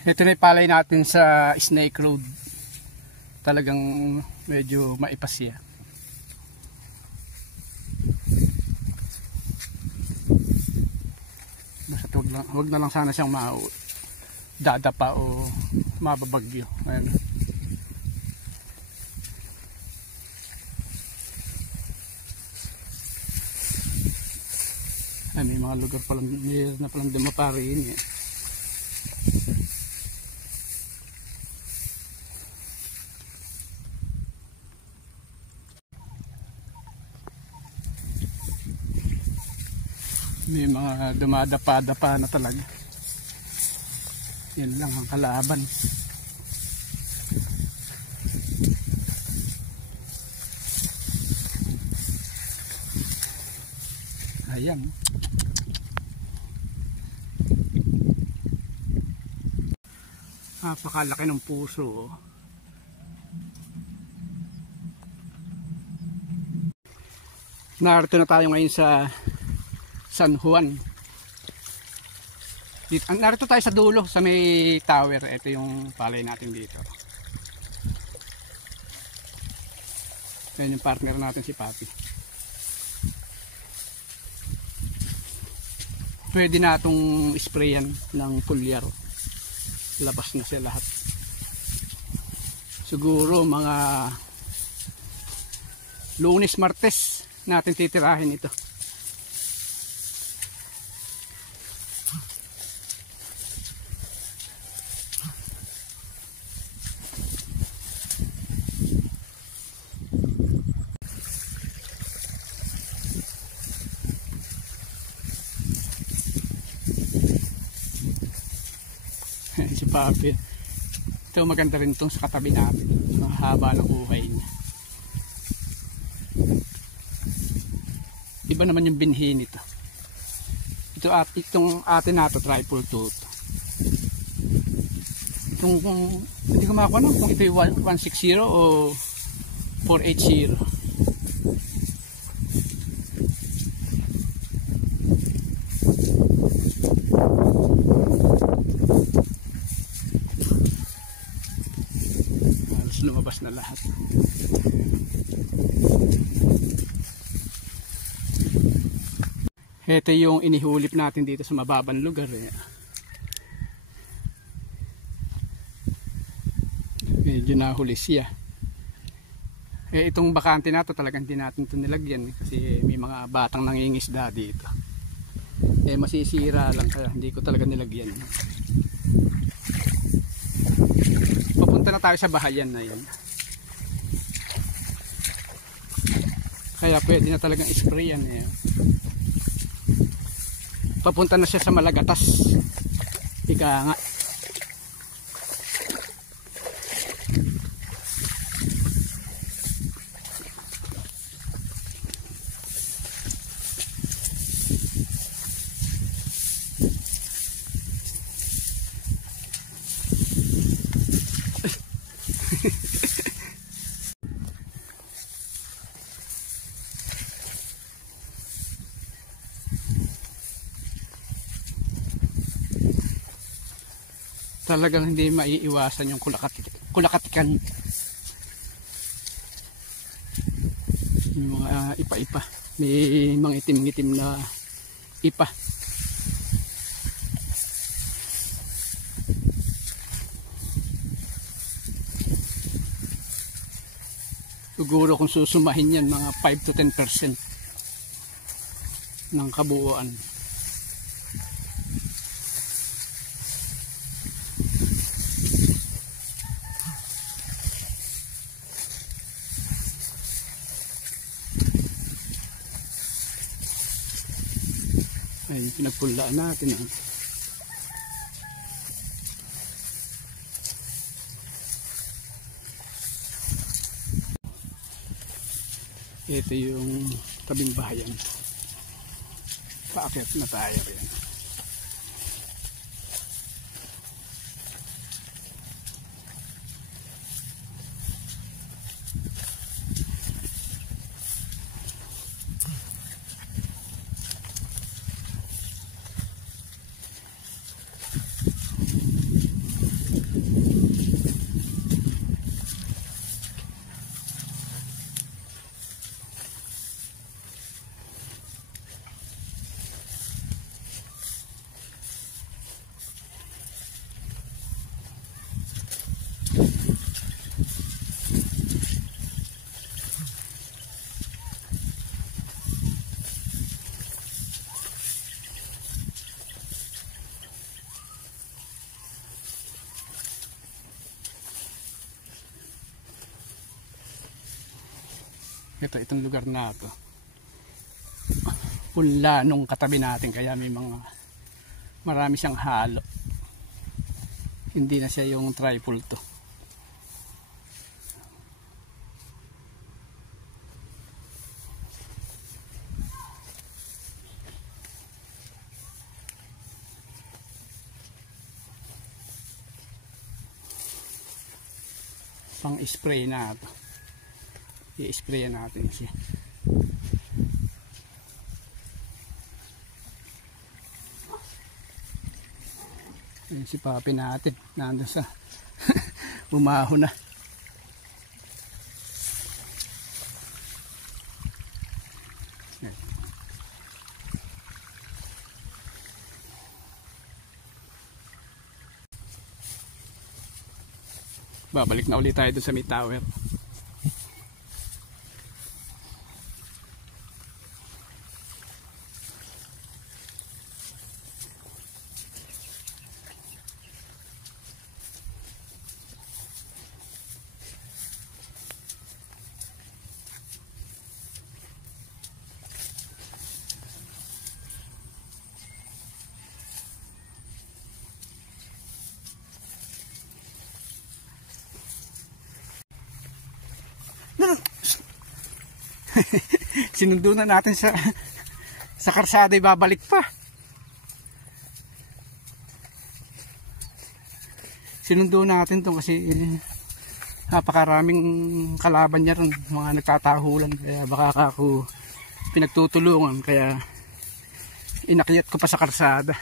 Ito na yung palay natin sa Snake Road. Talagang medyo maipas siya. Basta wag na lang sana siyang dadapa o mababagyo. Ayan. Ay, may mga lugar palang na palang dumaparin eh. May mga dumadapa-dapa na talaga. Yan lang ang kalaban. Ayan. Napakalaki ng puso. Narito na tayo ngayon sa San Juan. Narito tayo sa dulo, sa may tower. Ito yung palay natin dito. Yan yung partner natin, si Papi. Pwede na itong sprayan ng pulyar. Labas na siya lahat. Siguro mga Lunes, Martes natin titirahin ito. Si Papi. Ito maganda rin itong sa katabi namin. Mahaba ng buhay niya. Iba naman yung binhi nito. Itong atin na ito, triple tooth. Hindi ko makakuha no, kung ito yung 160 o 480. Lumabas na lahat. Ito yung inihulip natin dito sa mababang lugar eh. Medyo nahuli siya. Itong bakante na to talagang hindi natin ito nilagyan kasi may mga batang nangingisda dito. Masisira lang kaya hindi ko talaga nilagyan. Papunta na tayo sa bahayan na yan. Kaya pwede na talagang sprayan eh. Papunta na siya sa Malagatas. Ika nga. Talagang hindi maiiwasan yung kulakatikan. Yung mga ipa-ipa. May mga itim-itim na ipa. Siguro kung susumahin yan, mga 5 to 10% ng kabuuan. Ay, pinagpulaan natin ah. Ito yung tabing bahayan. Paakyat na tayo rin. Itong lugar na to, pula nung katabi natin, kaya may marami siyang halo. Hindi na siya yung tripod to. Pang spray na ito. I-spray natin siya. Ayan si papi natin, nandun sa bumaho na. Ayan. Babalik na ulit tayo doon sa may tower. Sinundo na natin sa karsada, babalik pa. Sinundo natin to kasi napakaraming kalaban niya ron, mga nagtatahulan, kaya baka ako pinagtutulungan, kaya inakyat ko pa sa karsada.